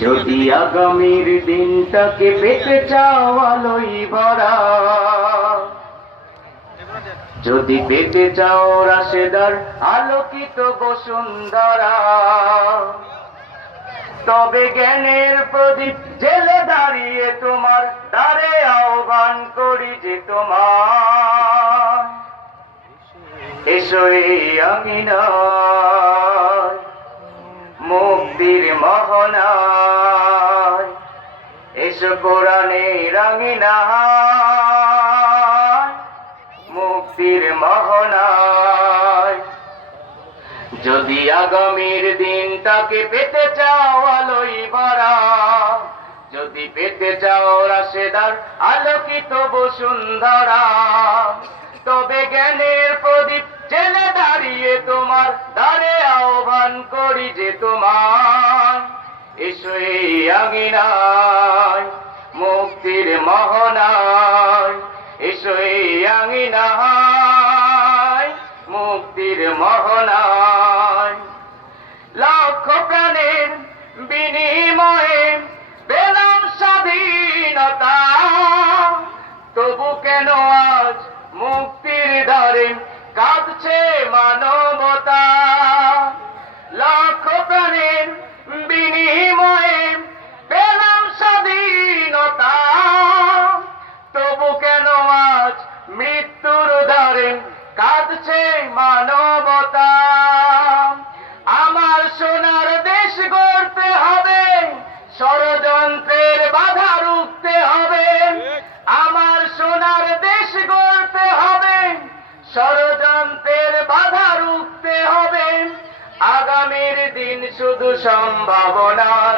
যদি আগামীর দিনটাকে পেতে চাও আলোই ভরা। যদি পেতে চাও রাশেদার আলোকিত বসুন্ধরা। তবে জ্ঞানের প্রদীপ জেলে দাঁড়িয়ে তোমার দ্বারে আহ্বান করি যে তোমার। এসো এই আমিনায় মুক্তির মহনায় এসো কোরআনে রাঙিনায়। মুক্তির মহনায় যদি আগামীর দিন তাকে পেতে চাও আলোই ভরা, যদি পেতে চাও রাশেদার আলোকিত বসুন্ধরা, তবে জ্ঞানের প্রদীপ জেলে দাঁড়িয়ে তোমার আহ্বান করি যে তোমার এসো এই আঙিনায়, মুক্তির মহনায়। এসো এই আঙিনায়, মুক্তির মহনায়। লক্ষ প্রাণের বিনিময়ে পেলাম স্বাধীনতা। তবু কেন আজ মুক্তির দ্বারে কাঁদছে মানবতা সোনার দেশ গড়তে হবে। ষড়যন্ত্রের বাধা রুখতে হবে। আগামীর দিন শুধু সম্ভাবনার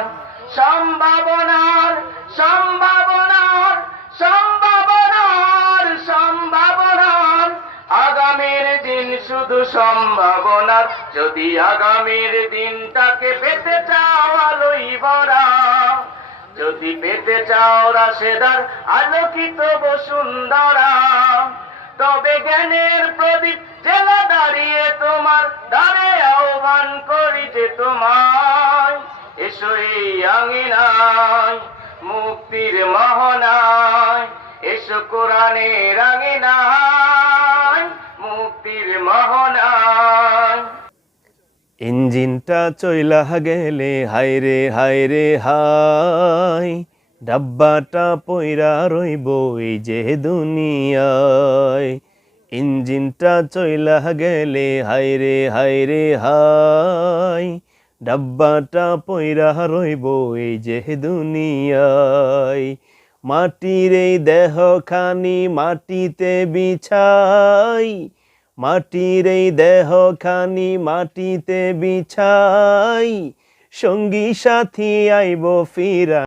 সম্ভাবনার সম্ভাবনার সম্ভাবনার সম্ভাবনার। আগামীর দিন শুধু সম্ভাবনার, যদি আগামীর দিনটাকে পেতে চাও আলোই ভরা যদি পেতে চাও রাশেদার, আলোকিত বসুন্ধরা। তবে জ্ঞানের প্রদীপ জেলা দাঁড়িয়ে তোমার দ্বারে আহ্বান করি যে তোমায়। এসো এই আঙিনায়, মুক্তির মহনায়, এসো কোরআনে রাঙিনায় মুক্তির মহনায়। ইঞ্জিনটা চইলা গেলে, হায়রে হায়রে, হাই। ডাব্বাটা পইরা রইব এই যে দুনিয়ায়। ইঞ্জিনটা চইলা গেলে, হায়রে হায়রে, হাই। ডাব্বাটা পইরা রইব এই যে দুনিয়ায়। মাটির এই দেহ খানি মাটিতে বিছাই মাটির এই দেহ খানি মাটিতে বিছাই সঙ্গী সাথী আইব ফিরা